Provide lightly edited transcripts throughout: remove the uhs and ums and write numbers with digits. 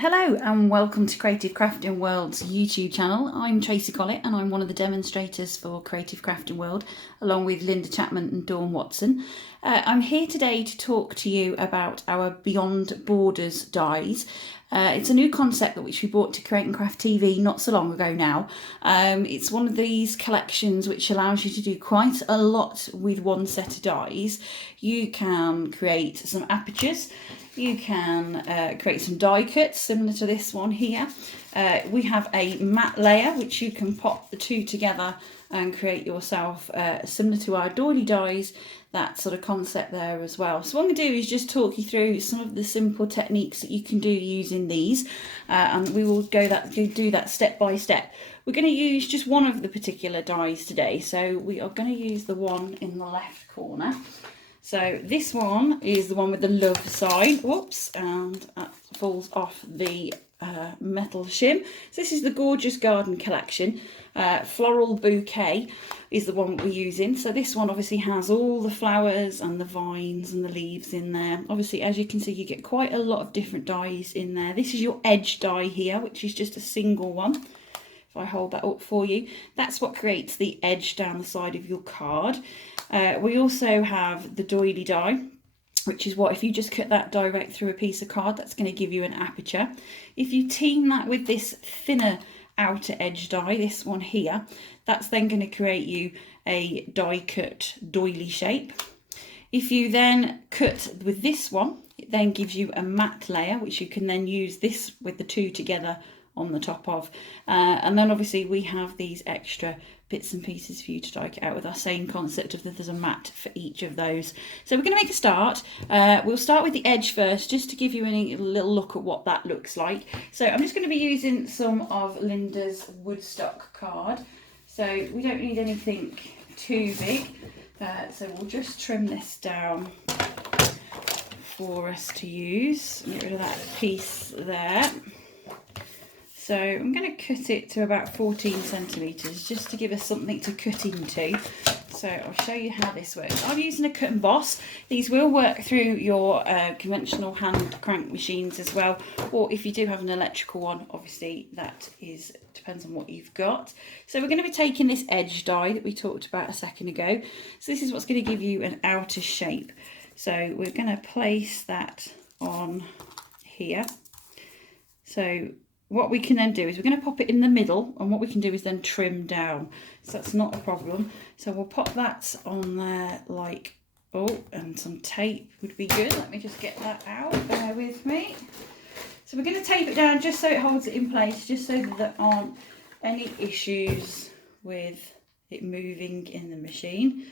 Hello and welcome to Creative Crafting World's YouTube channel. I'm Tracy Collett and I'm one of the demonstrators for Creative Crafting World along with Linda Chapman and Dawn Watson. I'm here today to talk to you about our Beyond Borders dies. It's a new concept which we brought to Create and Craft TV not so long ago now. It's one of these collections which allows you to do quite a lot with one set of dies. You can create some apertures. You can create some die cuts similar to this one here. We have a matte layer which you can pop the two together and create yourself similar to our doily dies, that sort of concept there as well. So what I'm going to do is just talk you through some of the simple techniques that you can do using these, and we will do that step by step. We're going to use just one of the particular dies today, so we are going to use the one in the left corner. So this one is the one with the love sign, whoops, and that falls off the metal shim. So this is the Gorgeous Garden Collection. Floral Bouquet is the one we're using. So this one obviously has all the flowers and the vines and the leaves in there. Obviously, as you can see, you get quite a lot of different dies in there. This is your edge die here, which is just a single one. If I hold that up for you, that's what creates the edge down the side of your card. We also have the doily die, which is what, if you just cut that direct through a piece of card, that's going to give you an aperture. If you team that with this thinner outer edge die, this one here, that's then going to create you a die cut doily shape. If you then cut with this one, it then gives you a matte layer, which you can then use this with the two together on the top of, and then obviously we have these extra bits and pieces for you to die it out with, our same concept of that there's a mat for each of those. So we're going to make a start. We'll start with the edge first, just to give you a little look at what that looks like. So I'm just going to be using some of Linda's Woodstock card, so we don't need anything too big, so we'll just trim this down for us to use. Get rid of that piece there. So I'm going to cut it to about 14 centimetres just to give us something to cut into. So I'll show you how this works. I'm using a cut and boss. These will work through your conventional hand crank machines as well, or if you do have an electrical one, obviously that depends on what you've got. So we're going to be taking this edge die that we talked about a second ago. So this is what's going to give you an outer shape. So we're going to place that on here. So what we can then do is we're going to pop it in the middle, and what we can do is then trim down. So that's not a problem. So we'll pop that on there like, and some tape would be good. Let me just get that out, bear with me. So we're going to tape it down just so it holds it in place, just so that there aren't any issues with it moving in the machine.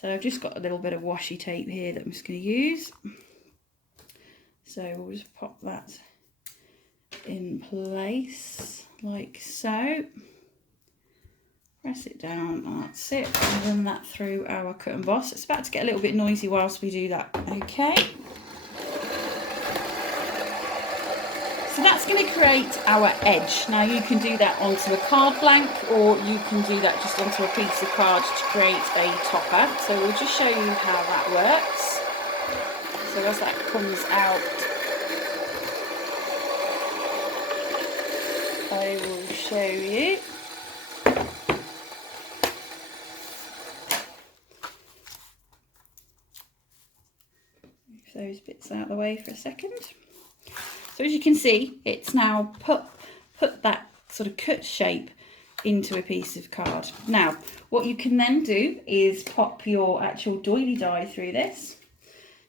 So I've just got a little bit of washi tape here that I'm just going to use. So we'll just pop that in place like so, press it down, that's it, and run that through our cut and boss. It's about to get a little bit noisy whilst we do that. Okay, so that's going to create our edge. Now you can do that onto a card blank, or you can do that just onto a piece of card to create a topper. So we'll just show you how that works. So as that comes out, I will show you. Move those bits out of the way for a second. So as you can see, it's now put that sort of cut shape into a piece of card. Now, what you can then do is pop your actual doily die through this.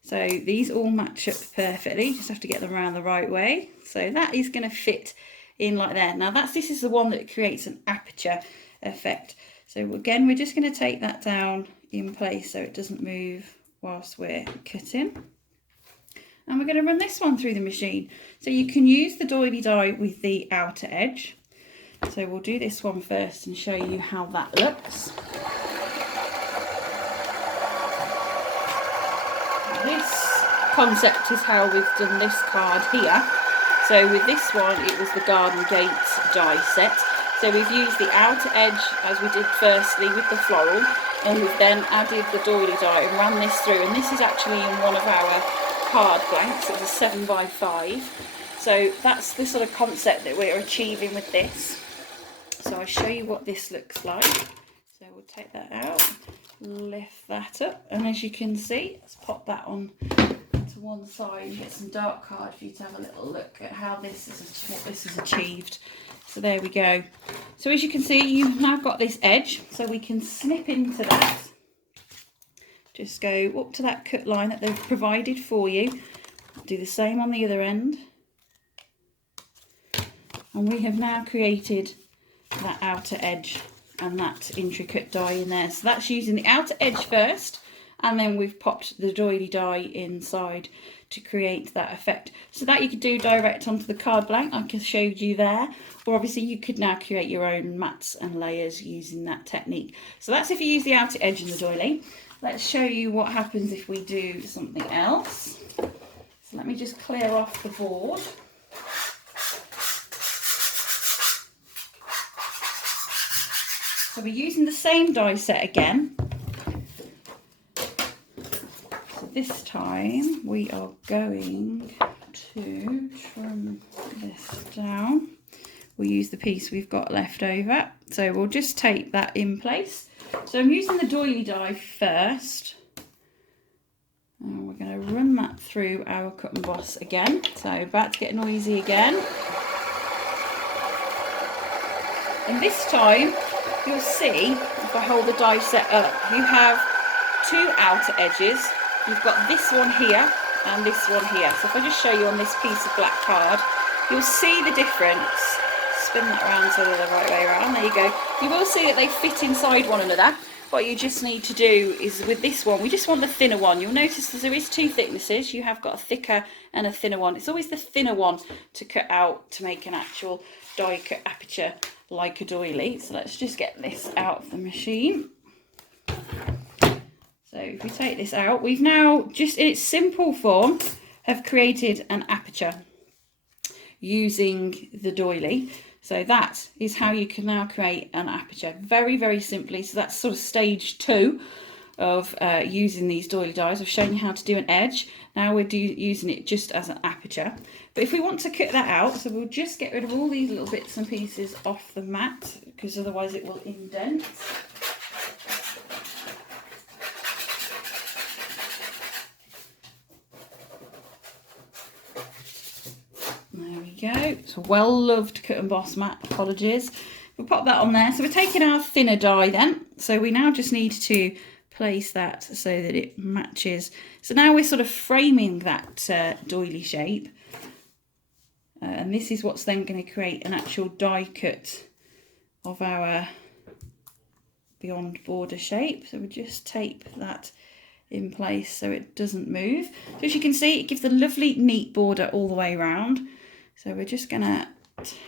So these all match up perfectly. You just have to get them around the right way. So that is going to fit in like there. Now this is the one that creates an aperture effect. So again, we're just going to take that down in place so it doesn't move whilst we're cutting. And we're going to run this one through the machine. So you can use the doily die with the outer edge. So we'll do this one first and show you how that looks. This concept is how we've done this card here. So with this one, it was the Garden Gate die set. So we've used the outer edge as we did firstly with the floral, and we've then added the doily die and ran this through. And this is actually in one of our card blanks. It's a 7x5. So that's the sort of concept that we're achieving with this. So I'll show you what this looks like. So we'll take that out, lift that up, and as you can see, let's pop that on to one side, get some dark card for you to have a little look at how this is, what this is achieved. So there we go. So as you can see, you've now got this edge, so we can snip into that. Just go up to that cut line that they've provided for you. Do the same on the other end. And we have now created that outer edge and that intricate die in there. So that's using the outer edge first, and then we've popped the doily die inside to create that effect. So that you could do direct onto the card blank like I showed you there, or obviously you could now create your own mats and layers using that technique. So that's if you use the outer edge in the doily. Let's show you what happens if we do something else. So let me just clear off the board. So we're using the same die set again. So this time we are going to trim this down. We'll use the piece we've got left over. So we'll just tape that in place. So I'm using the doily die first. And we're going to run that through our cut and boss again. So about to get noisy again. And this time, you'll see, if I hold the die set up, you have two outer edges. You've got this one here and this one here. So if I just show you on this piece of black card, you'll see the difference. Spin that around so they're the right way around. There you go. You will see that they fit inside one another. What you just need to do is with this one, we just want the thinner one. You'll notice that there is two thicknesses. You have got a thicker and a thinner one. It's always the thinner one to cut out to make an actual die cut aperture like a doily. So let's just get this out of the machine. So if we take this out, we've now just in its simple form have created an aperture using the doily. So that is how you can now create an aperture very, very simply. So that's sort of stage 2 of using these doily dies. I've shown you how to do an edge. Now we're using it just as an aperture. But if we want to cut that out, so we'll just get rid of all these little bits and pieces off the mat, because otherwise it will indent. There we go. It's a well-loved cut and boss mat, apologies. We'll pop that on there. So we're taking our thinner die then. So we now just need to place that so that it matches. So now we're sort of framing that doily shape. And this is what's then going to create an actual die cut of our beyond border shape. So we'll just tape that in place so it doesn't move. So as you can see, it gives a lovely neat border all the way around. So we're just going to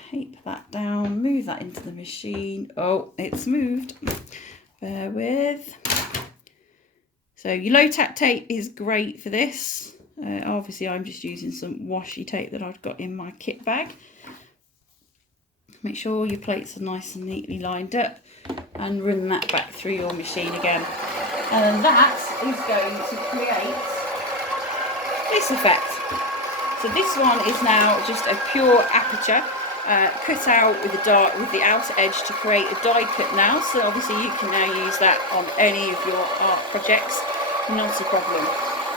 tape that down, move that into the machine. Oh, it's moved. Bear with. So your low tack tape is great for this. Obviously I'm just using some washi tape that I've got in my kit bag. Make sure your plates are nice and neatly lined up and run that back through your machine again. And that is going to create this effect. So this one is now just a pure aperture cut out with the outer edge to create a die cut now. So obviously you can now use that on any of your art projects, not a problem.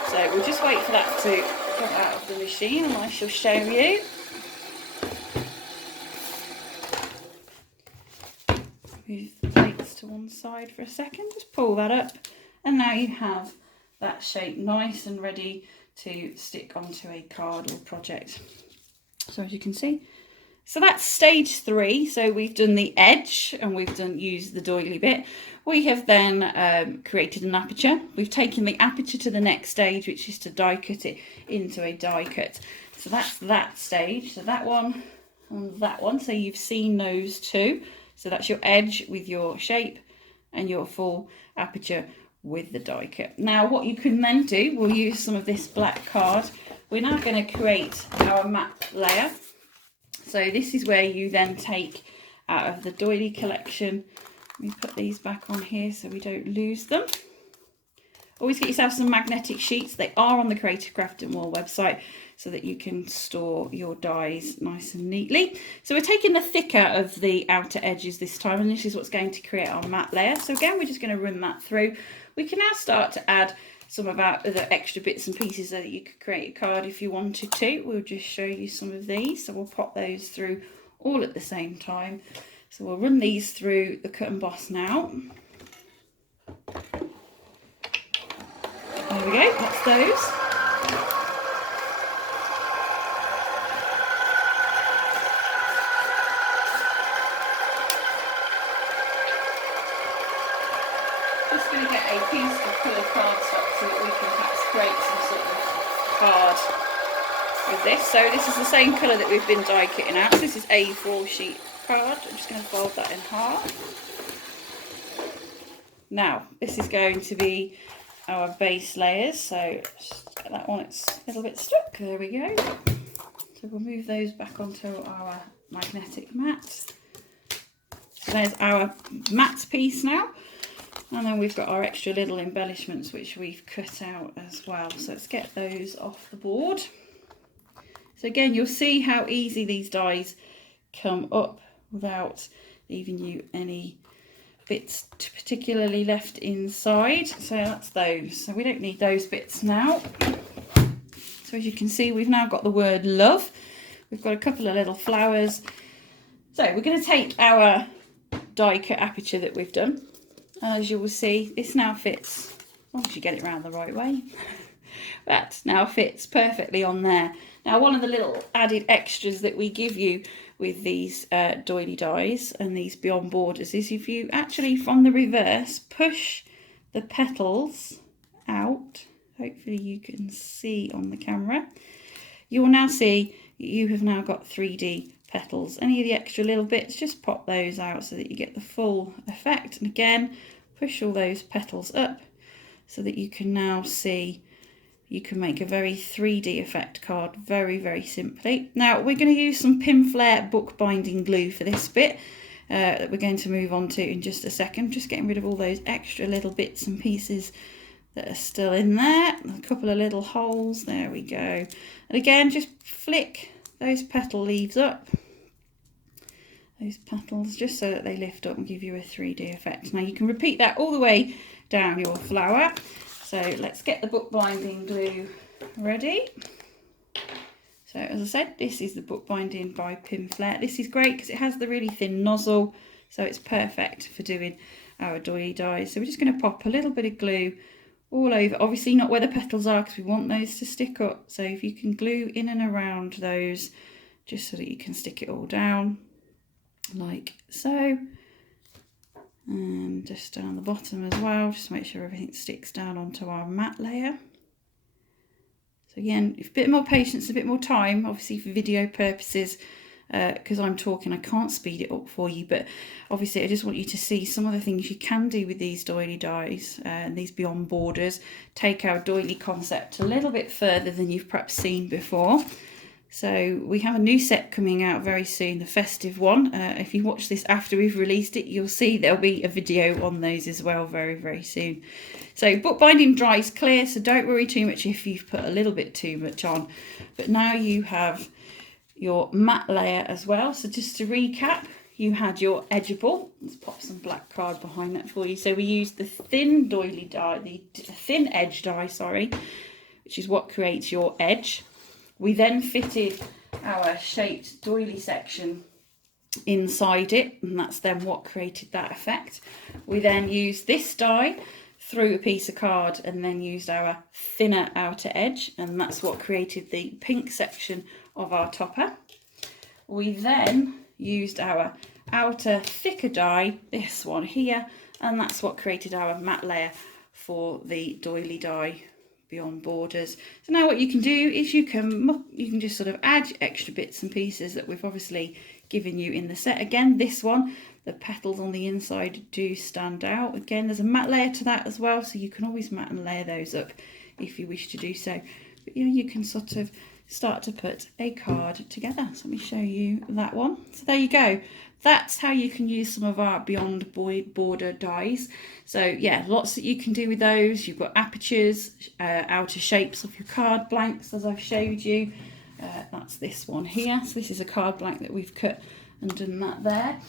So we'll just wait for that to come out of the machine and I shall show you. Move the plates to one side for a second, just pull that up, and now you have that shape nice and ready to stick onto a card or project. So as you can see, so that's stage 3. So we've done the edge and we've used the doily bit. We have then created an aperture. We've taken the aperture to the next stage, which is to die cut it into a die cut. So that's that stage. So that one and that one. So you've seen those two. So that's your edge with your shape and your full aperture with the die cut. Now what you can then do, we'll use some of this black card. We're now going to create our map layer. So this is where you then take out of the doily collection. Let me put these back on here so we don't lose them. Always get yourself some magnetic sheets. They are on the Creative Crafting World website, so that you can store your dies nice and neatly. So we're taking the thicker of the outer edges this time, and this is what's going to create our matte layer. So again, we're just going to run that through. We can now start to add some of our other extra bits and pieces so that you could create a card if you wanted to. We'll just show you some of these. So we'll pop those through all at the same time. So we'll run these through the cut and emboss now. There we go, that's those. Just going to get a piece of coloured cardstock so that we can perhaps create some sort of card with this. So this is the same colour that we've been die cutting out. This is A4 sheet card. I'm just going to fold that in half. Now this is going to be our base layers, so just get that one, it's a little bit stuck. There we go. So we'll move those back onto our magnetic mat. So there's our matte piece now. And then we've got our extra little embellishments which we've cut out as well. So let's get those off the board. So again, you'll see how easy these dies come up without leaving you any bits particularly left inside. So that's those. So we don't need those bits now. So as you can see, we've now got the word love. We've got a couple of little flowers. So we're going to take our die cut aperture that we've done. As you will see, this now fits, as long as you get it around the right way, that now fits perfectly on there. Now, one of the little added extras that we give you with these doily dies and these beyond borders is if you actually, from the reverse, push the petals out, hopefully you can see on the camera, you will now see you have now got 3D petals. Any of the extra little bits, just pop those out so that you get the full effect. And again, push all those petals up so that you can now see you can make a very 3D effect card very, very simply. Now we're going to use some Pinflair bookbinding glue for this bit that we're going to move on to in just a second. Just getting rid of all those extra little bits and pieces that are still in there. A couple of little holes, there we go. And again, just flick those petal leaves up, those petals, just so that they lift up and give you a 3D effect. Now you can repeat that all the way down your flower. So let's get the bookbinding glue ready. So as I said, this is the bookbinding by Pinflair. This is great because it has the really thin nozzle, so it's perfect for doing our doily dies. So we're just going to pop a little bit of glue all over, obviously not where the petals are because we want those to stick up. So if you can glue in and around those, just so that you can stick it all down like so. And just down the bottom as well, just to make sure everything sticks down onto our matte layer. So again, a bit more patience, a bit more time, obviously for video purposes, because I'm talking, I can't speed it up for you, but obviously I just want you to see some of the things you can do with these doily dies and these beyond borders, take our doily concept a little bit further than you've perhaps seen before. So we have a new set coming out very soon, the festive one. If you watch this after we've released it, you'll see there'll be a video on those as well very, very soon. So bookbinding dries clear, so don't worry too much if you've put a little bit too much on. But now you have your matte layer as well. So just to recap, you had your edgeable. Let's pop some black card behind that for you. So we used the thin doily die, the thin edge die, sorry, which is what creates your edge. We then fitted our shaped doily section inside it, and that's then what created that effect. We then used this die through a piece of card and then used our thinner outer edge, and that's what created the pink section of our topper. We then used our outer thicker die, this one here, and that's what created our matte layer for the doily die beyond borders. So now what you can do is you can just sort of add extra bits and pieces that we've obviously given you in the set. Again, this one, the petals on the inside do stand out. Again, there's a matte layer to that as well, so you can always matte and layer those up if you wish to do so. But you know, you can sort of start to put a card together. So let me show you that one. So there you go. That's how you can use some of our Beyond Border dies. So yeah, lots that you can do with those. You've got apertures, outer shapes of your card blanks, as I've showed you. That's this one here. So this is a card blank that we've cut and done that there.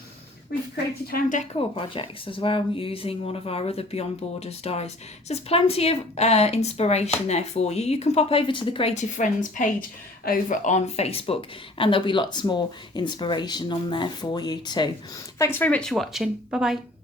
We've created home decor projects as well using one of our other Beyond Borders dies. So there's plenty of inspiration there for you. You can pop over to the Creative Friends page over on Facebook and there'll be lots more inspiration on there for you too. Thanks very much for watching. Bye bye.